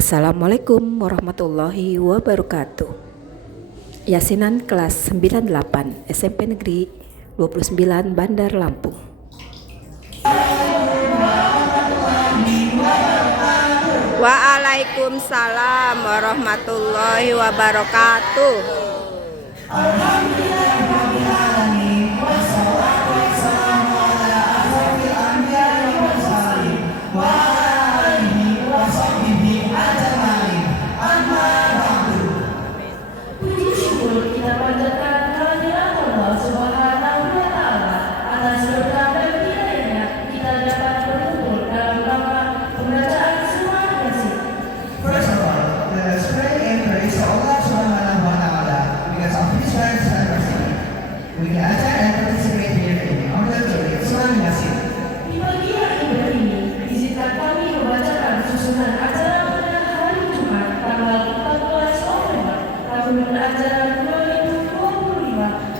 Assalamualaikum warahmatullahi wabarakatuh. Yasinan kelas 98 SMP Negeri 29 Bandar Lampung. Waalaikumsalam warahmatullahi wabarakatuh. Ajaran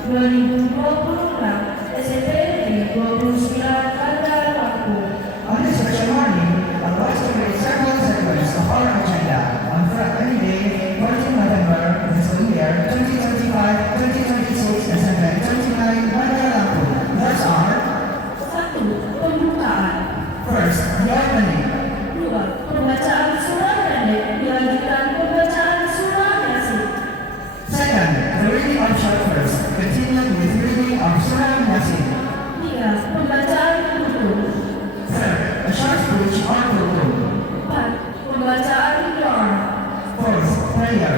2025-2026 SMP Negeri 29 Bandar Lampung. On this special morning, I would like to read several segments of our agenda on Friday, 14 November, fiscal year 2025-2026 SMP 29 Bandar Lampung. Those are: 1. Pembukaan. first, the opening; 2. Pembacaan surah pendek dilanjutkan pembacaan surah Yasin. second, the reading of short verse, continued with reading of Surah Yasin; 3. Pembacaan rukun. third, a short speech or rukun; 4. Pembacaan doa. fourth, prayer;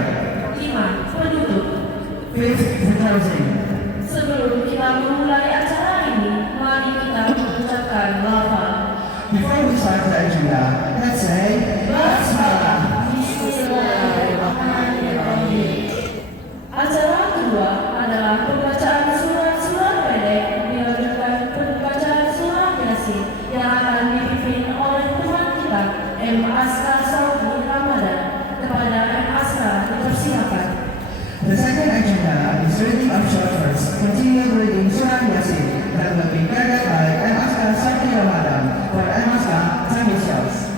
5. Penutup. fifth, the closing. Sebelum kita memulai acara ini, mari kita mengucapkan lafaz. Before we start the agenda, let's say Basmalah. Acara kedua adalah pembacaan surat-surat pendek dilanjutkan pembacaan surat Yasin yang akan dipimpin oleh teman kita M. Askar Saudi Ramadan. Kepada M. Askar dipersilakan. The second agenda is reading of short verse, continued reading Surah Yasin, that will be guided by M. Askar Saudi Ramadan. For M. Askar, time is yours.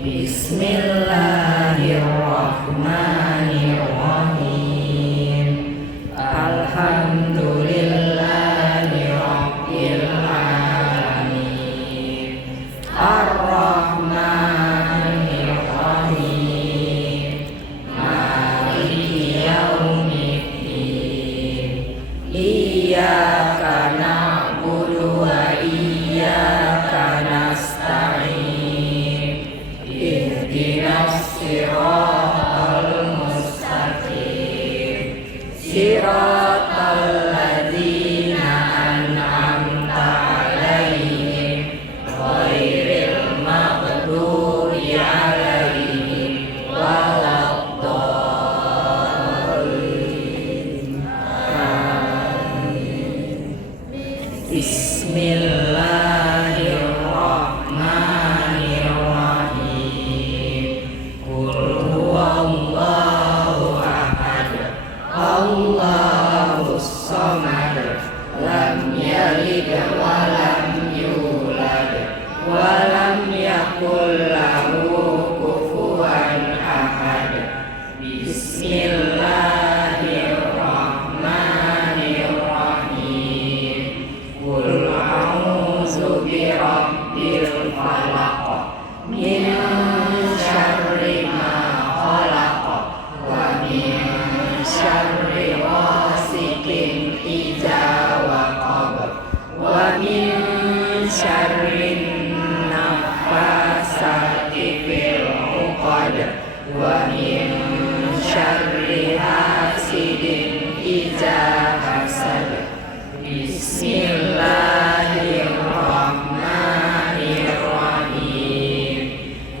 Bismillahirrahmanirrahim. Alhamdulillahi rabbil alamin. Ar-Rahmanir Rahim. Maliki yaumiddin. Iyyaka na'budu wa iyyaka nasta'in. Ihdinas siratal mustaqim. Siratal ladzina an'amta 'alaihim ghairil maghdubi 'alaihim waladdallin. Amin. Bismillahirrahmanirrahim. Qul huwallahu ahad, Allahus samad, lam yalid wa lam yulad, wa lam yakul lahu kufuwan ahad. Bismillahirrahmanirrahim. Qul a'udzu birabbil falaq, min syarri ma khalaq, wa min syarri ghasikin idza waqab, wa min syarrin naffasati fil 'uqad, wa min syarri hasidin idza hasad. Bismillahirrahmanirrahim.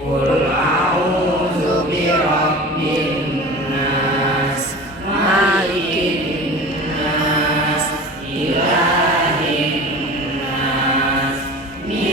Qul a'udzu birabbin nas, malikin nas, ilahin nas, min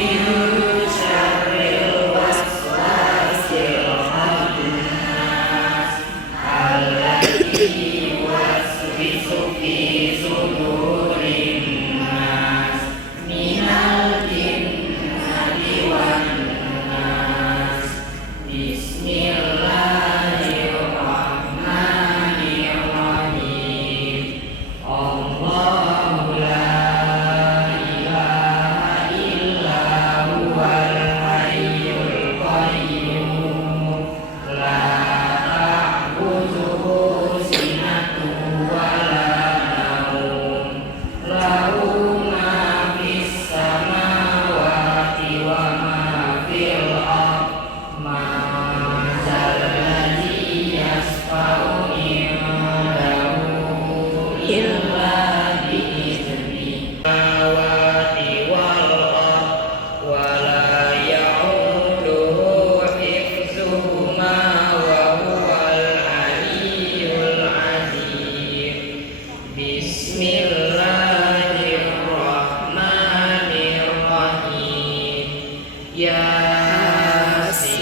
Yasin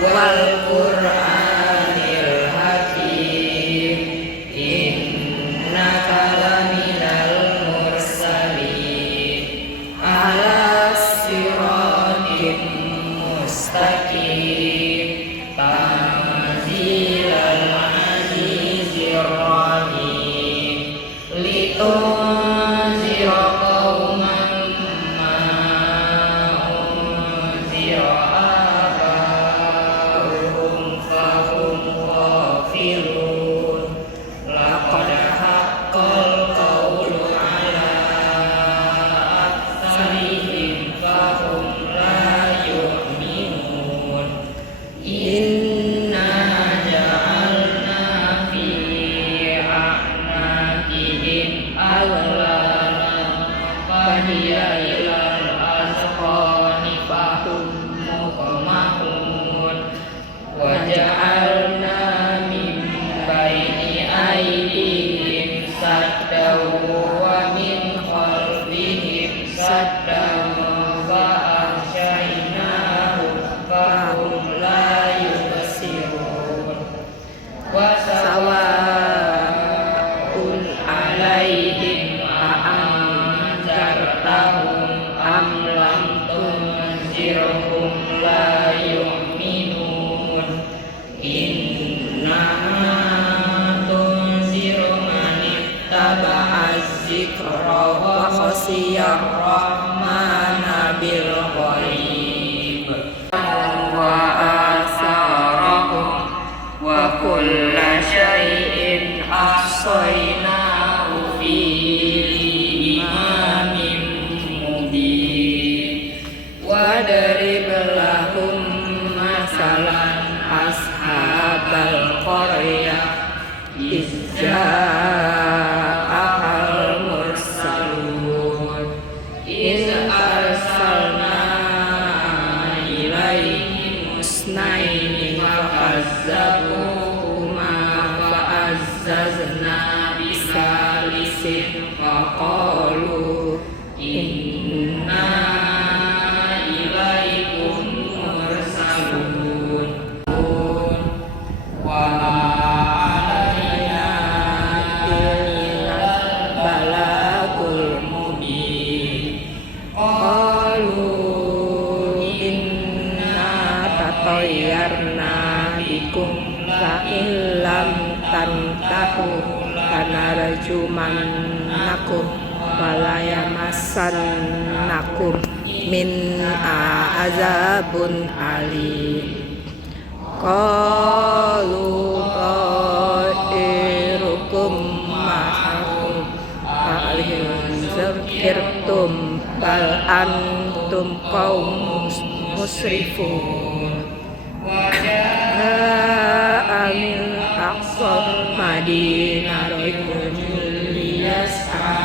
wal Qur'anil Hakim innaka laminal mursalin ala siratin mustaqim tanzilal azizir rahim litunzira qauman ma unzira aba'uhum fahum ghafilun laqad haqqal qawlu ala aktsarihim fahum la yu'minun inna ja'alna fi a'naqihim aghlalan fahiya ilal azqani fahum muqmahun wa ja'alna min baini aydihim saddan wa min khalfihim saddan fa aghshaynahum fahum la yubsirun wa sawa'un alaihim a'anzartahum am lam tunzirhum la yu'minun innama tunziru man ittaba'az zikra wa khasiyar rahmana bil ghaib wa asarahum wa kulla syai'in ahsaynahu fi imamin mubin wadrib lahum masalan ashabal qaryah iz ja'ahal mursalun iz arsalna ilaihim musnaini fakazzabuhuma fa'azzazna bisalisin faqalu inna ilaikum mursalun wa ma alaina illal balagul mubin qalu inna tatayyarna bikum la illam tantahu lanarjumannakum wala yamassannakum min azabun alim qalu qa'irukum ma'akum fa'alhizirtum bal antum qaum musrifun amin aqsal madinah rajulun liyas'a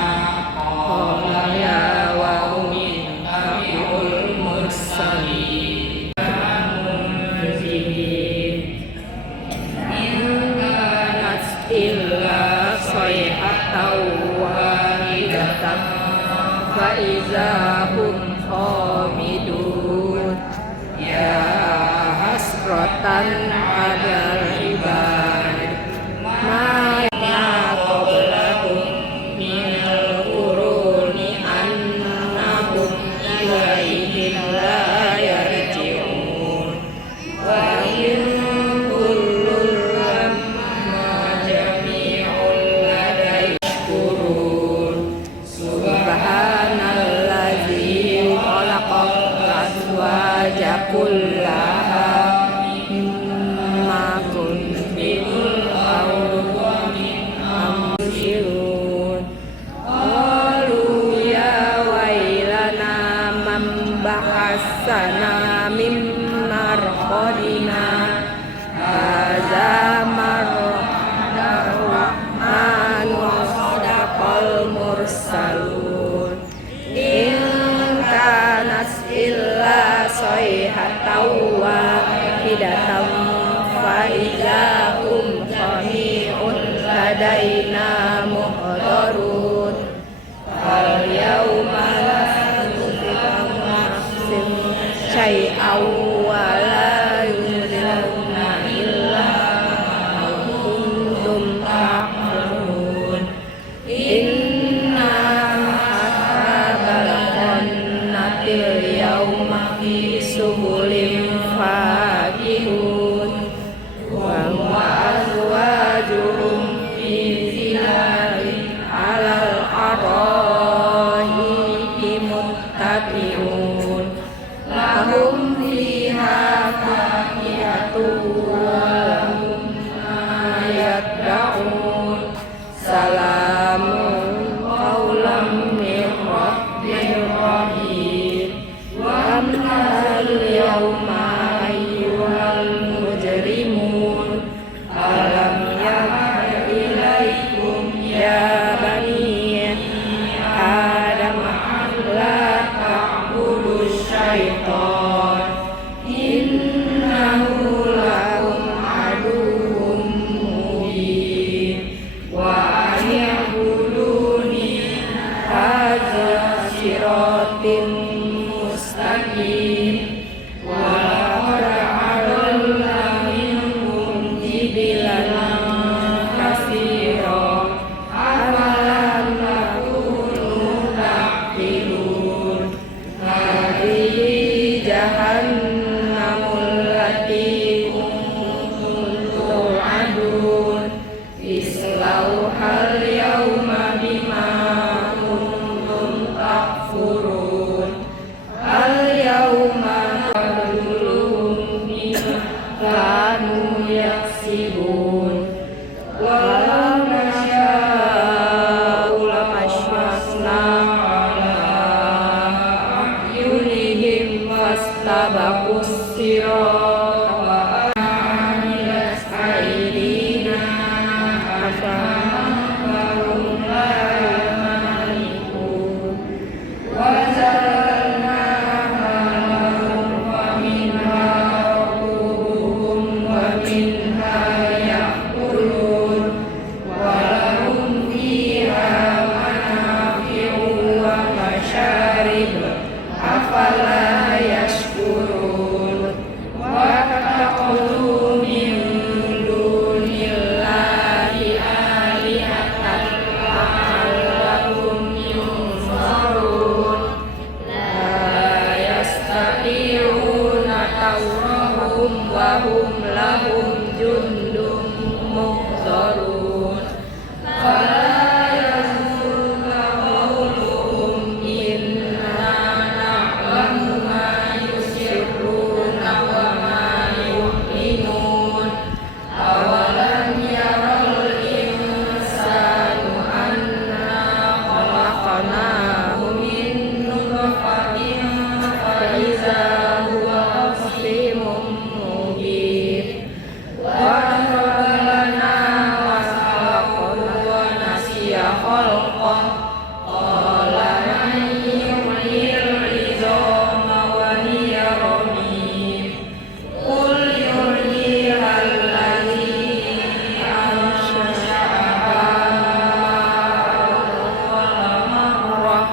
qala ya wa min abiul mursalin in kanat illa sayhatan wahidatan fa iza hum khamidun ya hasratan adal ibad ma qablahum minal quruni annahum ilaihim la yarji'un wa in kullun lamma jami'un ladayhurun subhanallazi khalaqal azwaja kullaha mimma kuntum amsilun qalu ya wailana man ba'atsana min marqadina hadza marrahmanu sadaqal mursalun in kanat illa sayhatan wahidatan fa idza hum sami'un ladaina muhdarun fal yawma la tuzlamu nafsun fakiun lahum fiha fakihatun wa lahum ma yad'un salamun qawlan min rabbir rahim wa amnal yawma ayyuhal mujrimun alam ya'ni ilaikum ya bani adam la ta'budu syaitan innahu lakum aduwwum mubin wa a'buduni hadza siratin mustaqim wa laqad a'lamna minhum jibilan katsira awalam takunu taqilun hadhihi jahannamul lati kuntum tu'adun islauhal yawma bima kuntum takfurun al yawma nadulluhum bima kanu yaksibun walau nasya'u lamasyasna ala a'yunihim fastabaqus sirata wa amilas aydina afarum la yamalikun wa zalalnaha lahum wa minha rakubuhum wa minha ya'kulun wa lahum fiha manafi'u wa masyarib afala yashkurun wa taqulu min dunillahi alihatan la'allahum yunsarun la yastati'una tawrahum wa hum lahum jundum muhzarun fala yazunka qawluhum inna na'lamu ma yusirruna wa ma yu'linun awalam yaral insanu anna khalaqnahu min nutfatin faiza huwa khasimun mubin wa rabbana wa khalaqna wa nasiya khalqah qala man yuhyil izama wa hiya ramim qul yuhyiha alladhi ansha'aha awwala marrah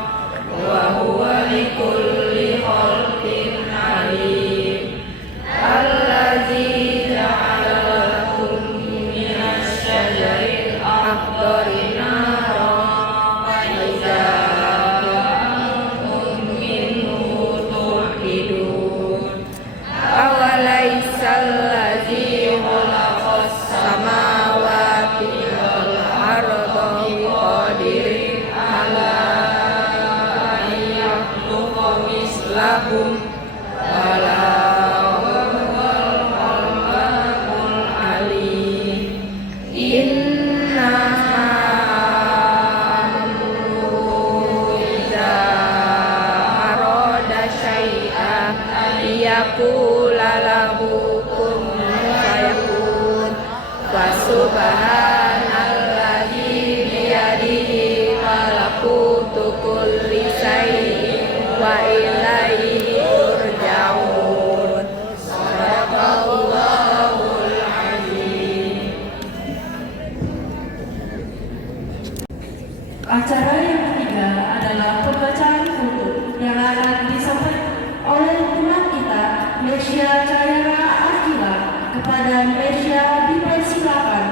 wa huwa likulli khalqin alim alladzi ja'ala lakum minas syajaril akhdari naran fa idza antum minhu tuqidun awalaysa alladzi khalaqas samawati wal arda biqadirin ala an yakhluqa mislahum bala huwal khallaqul alim inna amru idza arada syai'an yaqula lahu kun fayakun wa subhanalladzi biyadihi malakutu kulli syai'in wa ilaihi turja'un sadaqallahul azim. Acara yang ketiga adalah pembacaan buku yang akan disampaikan oleh teman kita Mesya Cahyara Akila. Kepada Mesya dipersilakan.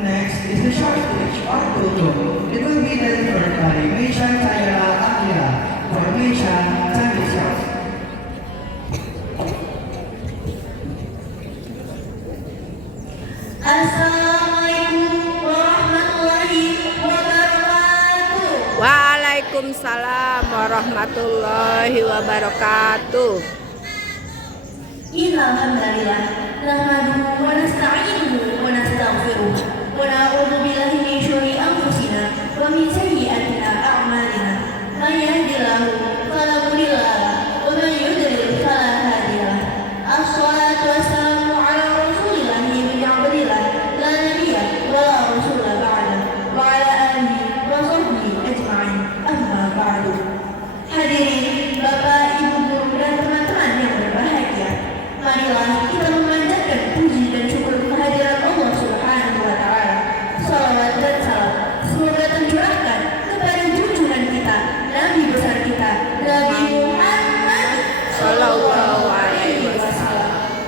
Next is the short speech or tutur. It will be delivered by Mesya Cahyara Akila. For Mesya, time is yours. Assalamualaikum warahmatullahi wabarakatuh. Waalaikumsalam Waalaikumsalam warahmatullahi wabarakatuh. Innal hamdalillah nahmaduhu wa nasta'inuhu wa nastaghfiruh wa na'udzu billahi min syururi anfusina wa min sayyiati a'malina. May yahdihillahu fala mudilla lahu wa may yudlil fala hadiya lahu. Assalatu wassalamu ala Rasulillah ibn Abdillah la nabiyya wa la rasula ba'da wa ala alihi wa sahbihi ajma'in. Amma ba'du. Hadirin Bapak, Ibu guru dan teman-teman yang berbahagia, marilah kita memanjatkan puji dan syukur kehadiran Allah Subhanahu wa taala. Salawat dan salam semoga tercurahkan kepada junjungan kita, Nabi besar kita, Nabi Muhammad Sallallahu alaihi wasallam.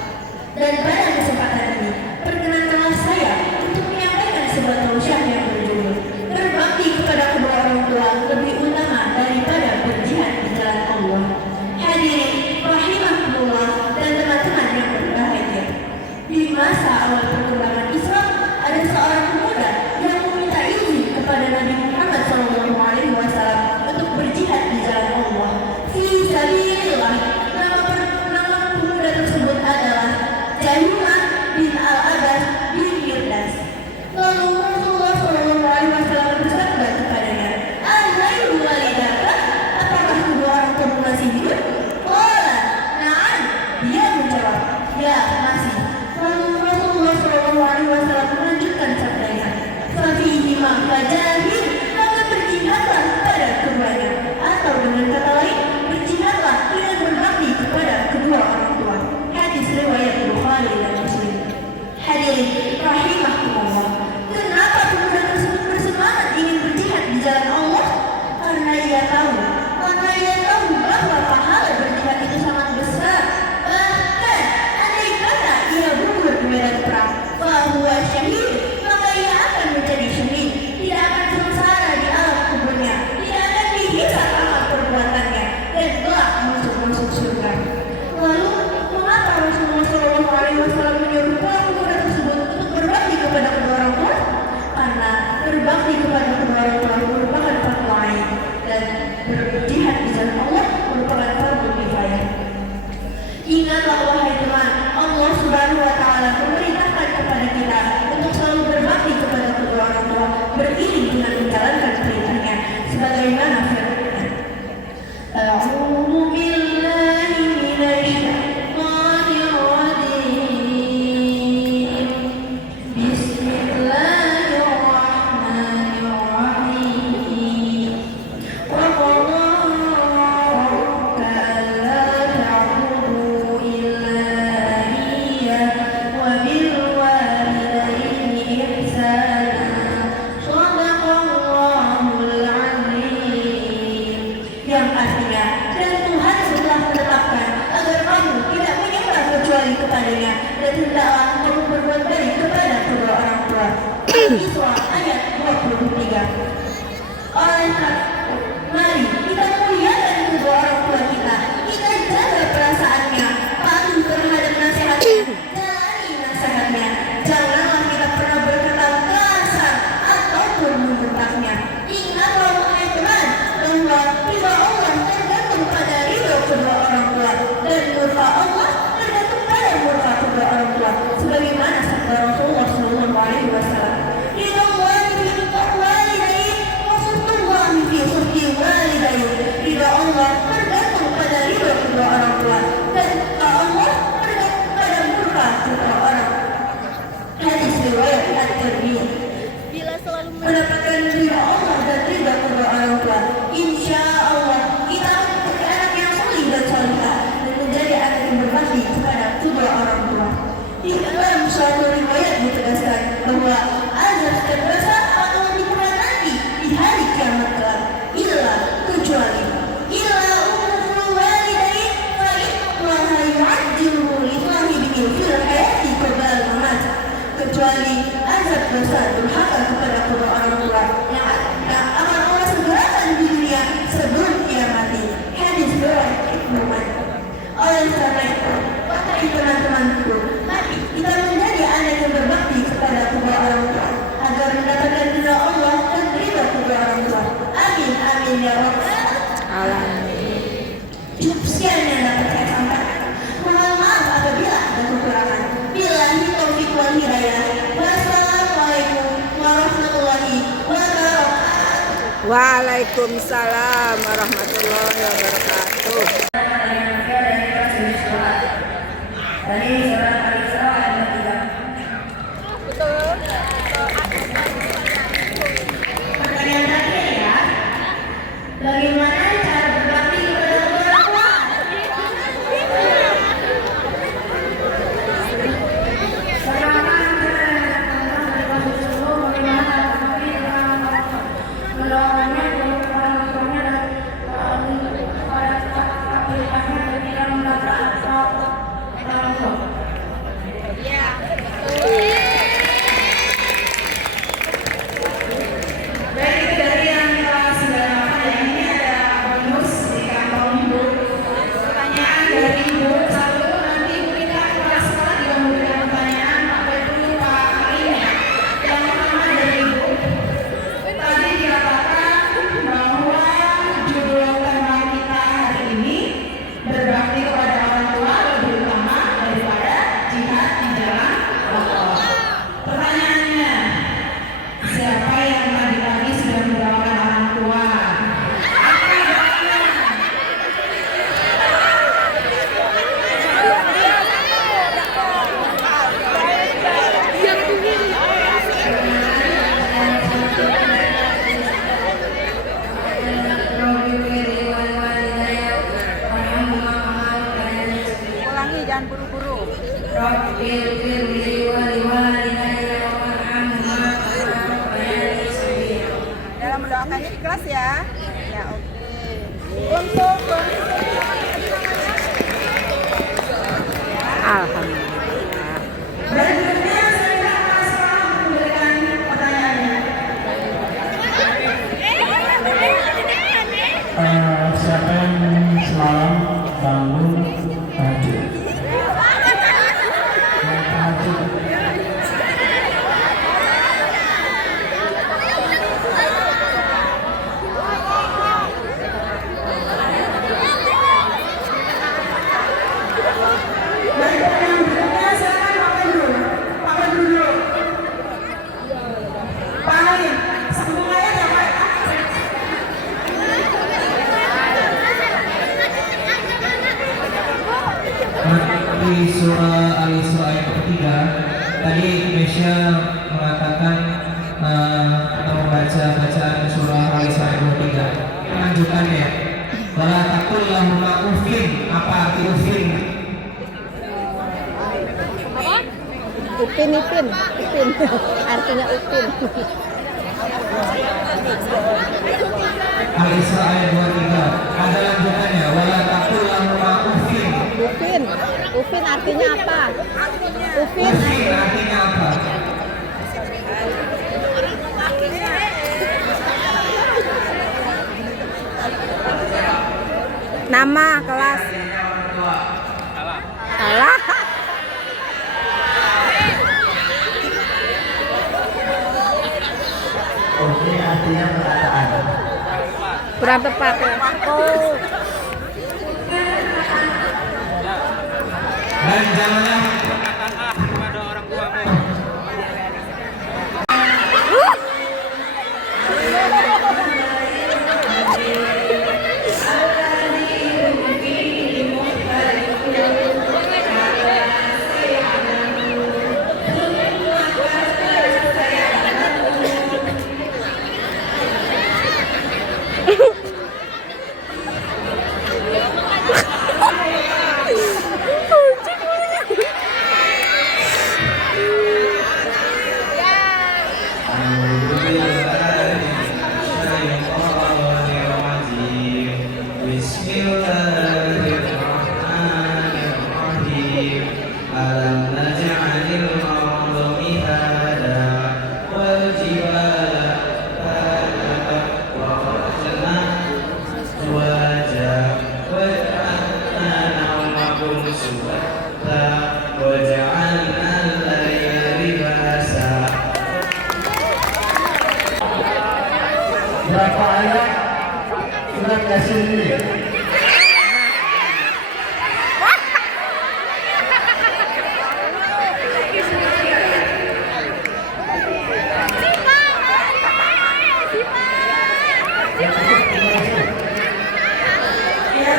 Dan pada kesempatan ini, perkenankanlah saya untuk menyampaikan sebuah tausiah yang berjudul berbakti kepada kedua orang tua lebih utama daripada berjihad di jalan Allah. Hadirin rahimakumullah dan teman-teman yang berbahagia. Di masa awal perkembangan Islam, ada seorang pemuda yang meminta izin kepada Nabi Muhammad SAW untuk berjihad di jalan Allah. Fi sabilillah. Nama pemuda tersebut adalah Jahimah bin Al-Abbas bin Mirdas. Lalu Rasulullah SAW bersabda kepadanya, "Azairu walidaka, apakah kedua orang kamu masih hidup?" Qala, "Na'am." Dia menjawab, "Ya, masih." Lalu Rasulullah SAW melanjutkan sabdanya, "Fafihima fajahid, maka berjihadlah pada keduanya." Atau dengan kata lain, berjihadlah dengan berbakti kepada kedua orang tua. Hadis riwayat Bukhari dan Muslim. Hadirin rahimakumullah. Kenapa pemuda tersebut bersemangat ingin berjihad di jalan Allah? Karena ia tahu bahwa pahala berjihad itu sangat besar. Bahkan andai kata ia gugur di medan perang, fahuwa syahid, maka ia akan menjadi syahid, tidak akan sengsara di alam kuburnya, tidak akan dihisab amal perbuatannya, dan kelak masuk surga. Lalu mengapa Rasulullah SAW menyuruh pemuda tersebut untuk berbakti kepada kedua orang tua? Karena berbakti kepada kedua orang tua merupakan fardu ain dan berjihad di jalan Allah merupakan fardu kifayah. Ingatlah wahai teman, Allah Subhanahu wa taala memerintahkan kepada kita untuk selalu berbakti kepada kedua orang tua beriring dengan menjalankan perintahnya sebagaimana firman-Nya. A'udzu billahi minasy syaithanir rajim. Bismillahirrahmanirrahim. Wa qala rabbuka alla ta'budu illa iyyah wa bil walidayni ihsana. Shadaqallahul azim. Yang artinya, dan Tuhan telah menetapkan agar kamu tidak menyembah kecuali kepadanya, dan hendaklah kamu berbuat baik kepada kedua orang tua. Al-Isra ayat 23. Oleh karena mari kita muliakan kedua orang tua kita jaga perasaannya, patuh terhadap nasihatnya, jalani nasihatnya. Janganlah kita pernah berkata kasar ataupun membentaknya. Ingatlah wahai teman, bahwa ridha Allah tergantung pada ridha kedua orang tua, dan murka Allah tergantung pada murka kedua orang tua. Sebagaimana sabda Rasulullah SAW, ridha Allah fi walidain wa sunnatullahi fi sunnati walidain. Ridha Allah tergantung pada ridha kedua orang tua, dan murka Allah tergantung pada murka kedua orang. Hadis riwayat At-Tirmidzi. Mendapatkan ridha Allah dan ridha kedua orang tua, insya Allah kita akan menjadi anak yang soleh dan solehah dan menjadi anak yang berbakti kepada kedua orang tua. Di dalam suatu riwayat ditegaskan bahwa azab dan dosa akan dibuat nanti di hari kiamat kelak, kecuali umul walidain fa innallaha yu'ajjilu li sahibihi fil hayati qabla al-mamat. Kecuali azab dosa durhaka kepada kedua orang tua yang akan Allah segerakan di dunia sebelum ia mati. Hadis riwayat Ibnu Majah. Oleh karena itu, wahai teman-temanku, mari kita menjadi anak yang berbakti kepada kedua orang tua agar mendapatkan ridha Allah dan ridha kedua orang tua. Amin amin ya rabbal alamin. Alamin. Cukup sekian yang dapat saya sampaikan. Mohon maaf apabila ada kekurangan. Billahi taufiq wal hidayah. Wassalamualaikum warahmatullahi wabarakatuh. Waalaikumsalam warahmatullahi wabarakatuh. Dari surat Al-Isra ayat 3. Pertanyaan terakhir ya. Bagaimana cara berbakti kepada orang tua? Baik, itu dari yang kelas 98 ya. Ini ada bonus di kantong ibu. Pertanyaan dari ibu. Satu, nanti ibu kita kepala sekolah juga memberikan pertanyaan. Apa itu Pak Karimnya? Yang pertama dari ibu. Tadi dikatakan bahwa judul tema kita hari ini berbakti kepada orang tua lebih utama daripada jihad di jalan Allah. Pertanyaannya, siapa yang tadi sudah mendoakan orang tua? Apa doanya? Ulangi, jangan buru-buru. Dalam mendoakannya di kelas ya. Ya, oke. Alhamdulillah. Berikutnya saya minta kelas sekolah memberikan pertanyaannya. Siapa yang semalam bangun tahajud? Yang tahajud. Baik, yang berikutnya silakan Pak Pedro. Pak Pedro dulu. Pak Halim, sambung ayat ya Pak. Di surah Al-Isra ayat ketiga, tadi Mesya mengatakan atau membaca bacaan surah Al-Isra ayat ketiga. Lanjutannya, wala taqul lahuma uffin. Apa arti uffin? Upin. Artinya upin. Al-Isra ayat 23. Ada lanjutannya, wala taqul lahuma uffin. Upin artinya apa? Upin. Uffin artinya apa? Nama kelas. Salah. Uffin artinya perkataan. Kurang tepat ya. Oh. Dan janganlah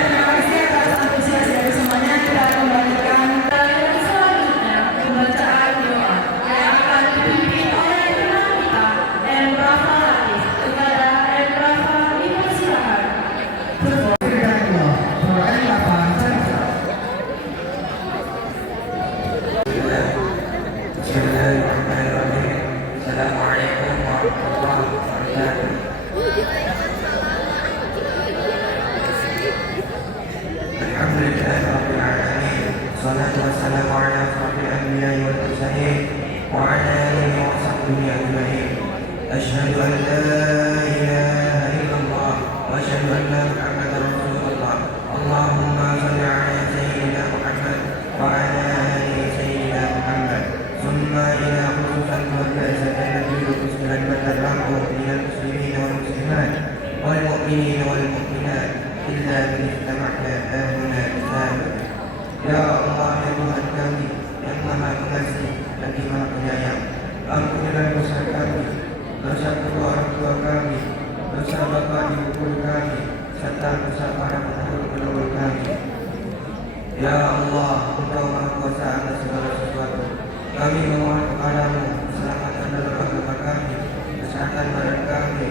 terima kasih atas antusias dari semuanya. Kita kembalikan yang selanjutnya pembacaan doa yang akan dipimpin oleh imam kita M. Rafa Latif. Kepada M. Rafa dipersilakan. Bismillahirrahmanirrahim. Assalamualaikum warahmatullahi wabarakatuh. Alhamdulillah rabbil alamin. Wassalatu wassalamu ala asyrafil anbiya'i wal mursalin wa ala alihi wa sahbihi ajma'in. Asyhadu an la ilaha illallah wa asyhadu anna Muhammadar Rasulullah. Allahumma shalli ala sayyidina Muhammad wa ala ali sayyidina Muhammad. Summa ila khususan keluarga Zakat Yusuf dan berterangkum minal muslimin wal muslimat wal mu'minin wal mu'minat illa binistama'na ahluna islam. Ya Allah, ya Tuhan kami yang maha pengasih dan maha penyayang, ampunilah dosa kami, dosa kedua orang tua kami, dosa bapa ibu kami, serta dosa para pendahulu kami. Ya Allah, Engkau maha kuasa atas segala sesuatu. Kami memohon kepadamu keselamatan dalam agama kami, kesehatan badan kami,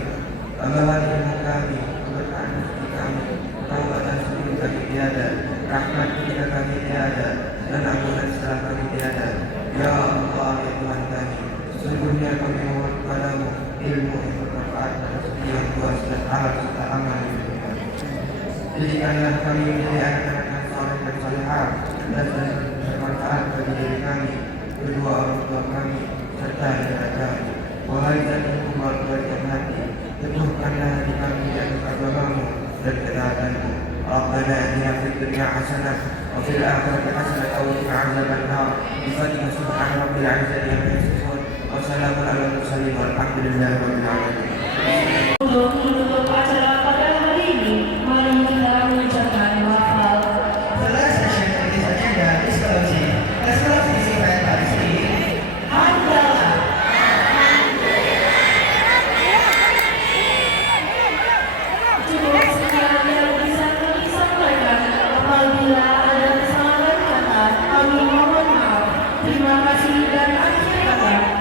tambahan ilmu kami, keberkahan rezeki kami, taubatan sebelum kami tiada, rahmat ketika kami tiada, dan ampunan setelah kami tiada. Ya Allah, ya Tuhan kami, sesungguhnya kami memohon kepadamu ilmu yang bermanfaat dan rezeki yang luas dan alat serta amal yang bermanfaat. Jadikanlah kami menjadi anak-anak yang saleh dan salehah dan bermanfaat bagi diri kami, kedua orang tua kami, serta negara kami. Wahai Zat yang Kuat dan hati, teguhkanlah hati kami di atas agamamu dan ketaatanmu. Rabbana atina fid dunya hasanah wa fil akhirati hasanah wa qina adzaban nar. Bi-fadlika subhana rabbil izzati amma yasifun wa salamun alal mursalin walhamdulillahi rabbil alamin. Untuk menutup acara pada hari ini, mari kita mengucapkan lafal. The last session of this agenda is closing. Let's close this event by saying, Hamdalah. Cukup sekian yang bisa kami sampaikan. Apabila ada kesalahan kata, kami mohon maaf. Terima kasih dan akhir kata.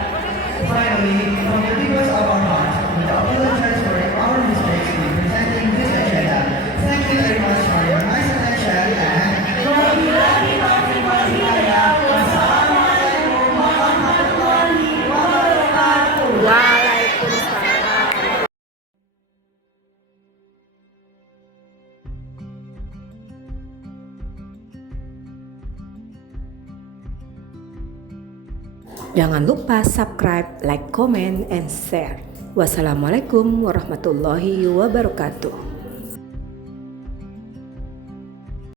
Finally, from the deepest of our hearts, we apologize for our mistakes in presenting this agenda. Thank you very much for your nice attention and Wabillahi taufiq wal hidayah. Wassalamualaikum warahmatullahi wabarakatuh. Waalaikumsalam. Jangan lupa subscribe, like, comment, and share. Wassalamualaikum warahmatullahi wabarakatuh.